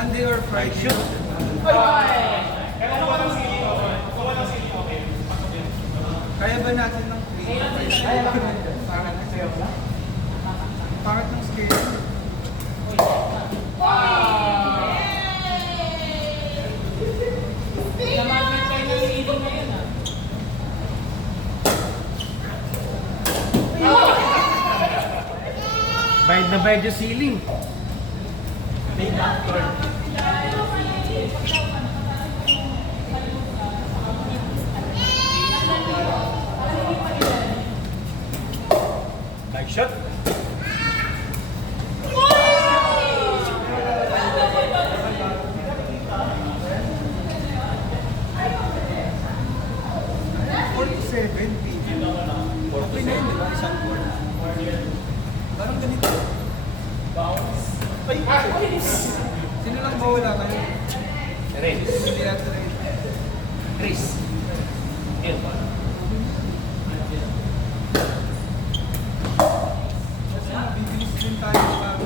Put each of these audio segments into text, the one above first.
Monday or Friday. Shoot. Kaya ba natin ng 3? Kaya ba natin? Pangit ng scale. Namagnet kayo ng leading ngayon ah. Bayad na bayad yung ceiling. Nice shot. Okay na yun, di ba? Isang board. Parang ganito. Sino lang ba wala kayo? Chris. Hindi natin rin. Chris. Yun. Kasi bibilis din tayo sa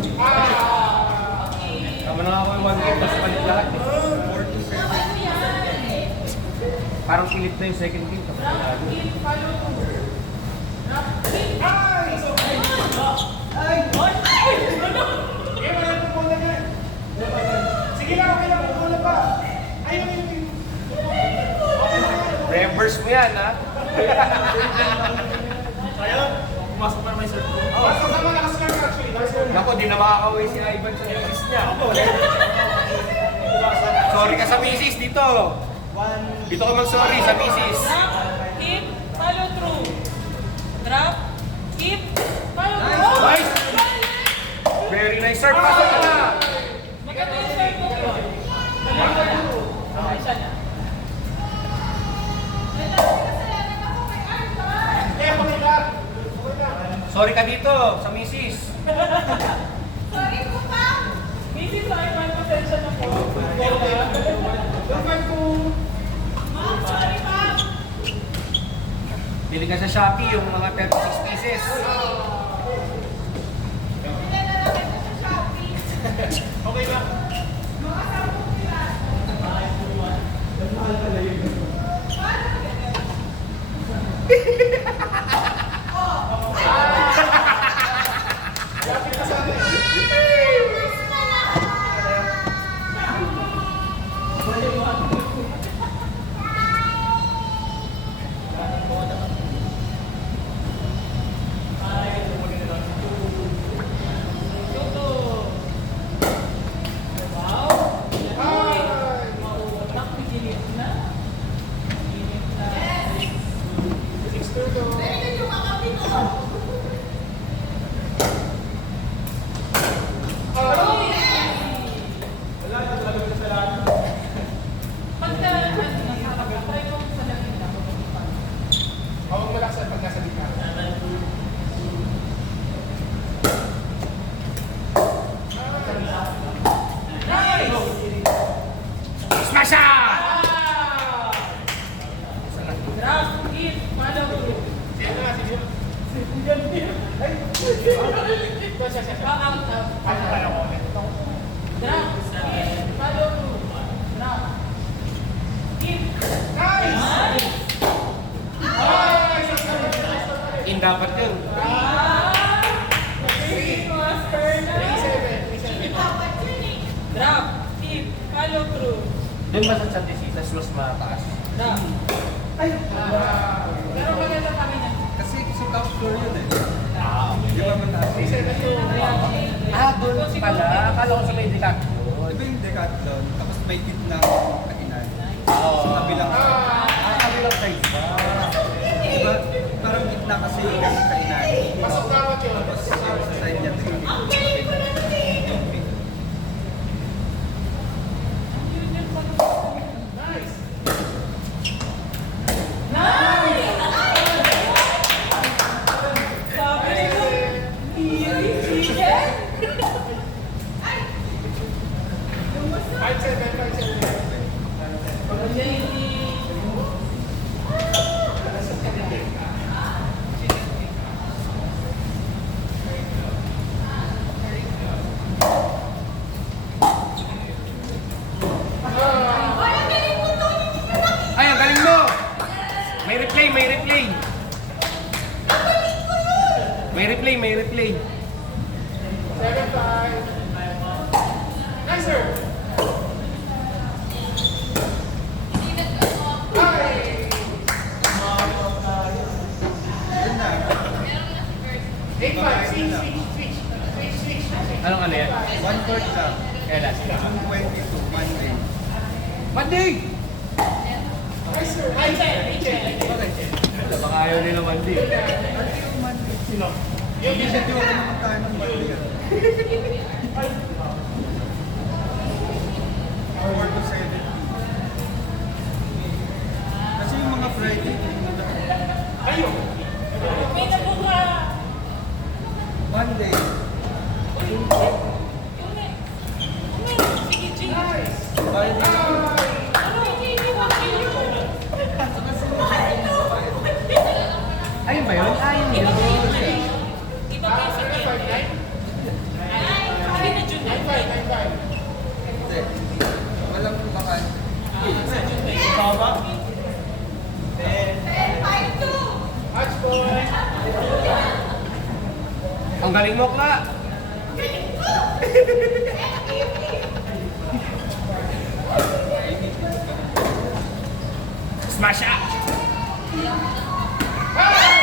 Tama na ako yung 1 game, tapos palit lahat. 4 to 7. Parang pilit na yung second game. Tapos lahat. Sige lang, okay lang. Wala pa. Ayaw yung... Reimburse mo yan, ha? Ayaw? Pumasok pa naman yung serve ko. Pasok naman nakascar ka actually. Naku, di na makakaway si Ivan sa misis niya. Sorry ka sa misis dito. Dito ka mag-sorry sa misis. Drop, hit, follow through. Drop, hit, follow through. Nice! Very nice, sir. Pasok ka na. Maganda yung serve mo yun. Ay, siya na. Eh, okay lang. Sorry ka dito sa misis. Busy sa iPad, pasensya na po. Bili ka sa Shopee yung mga 36 pieces. Okay lang. Huwag mo lang sa pag nasa gitna. Smash shot! Drop, hit, follow through. Sige na, sige na. Out, out. Ano ba na comment? Drop, hit, follow through. Drop, hit. Nice! In dapat yun. Master na. 3-7. Drop, hit, follow through. Doon ba sa Chantisitas mas mataas? Drop. Pero maganda kami na. Kasi sa top floor yun eh. Di ba mataas? Doon pala. Akala ko sa may Decathlon. Ito yung Decathlon, tapos may gitna kainan. Oo. Sa kabilang Kabilang size ba? Diba, parang gitna kasi yung kainan. Pasok dapat yun. Tapos sa side niya, Nice! Sabi ko, easy chicken. 5-7. 7-5. Nice, sir. Ay! Yun na. 8-5. Switch. Anong ano yan? 1/4 lang. Eh, last na. 22, Monday. Monday! Nice, sir. High 10. Wala, baka ayaw nila Monday. Ano yung Monday? Sino? Hindi siya di ako makakain ng Monday. 4 to 7. Kasi yung mga Friday, Kayo. May nabuka. Monday, Sige, G. Nice. Friday, Ayun ba yun? Ayun Iba yun. ba yung ano? Iba ba yung sa game? Ay, na June 9. 9-5. hindi. Walang bakan. Sa June 9. Baba. Match point. Ang galing mo, Kla! Smash up! Ah!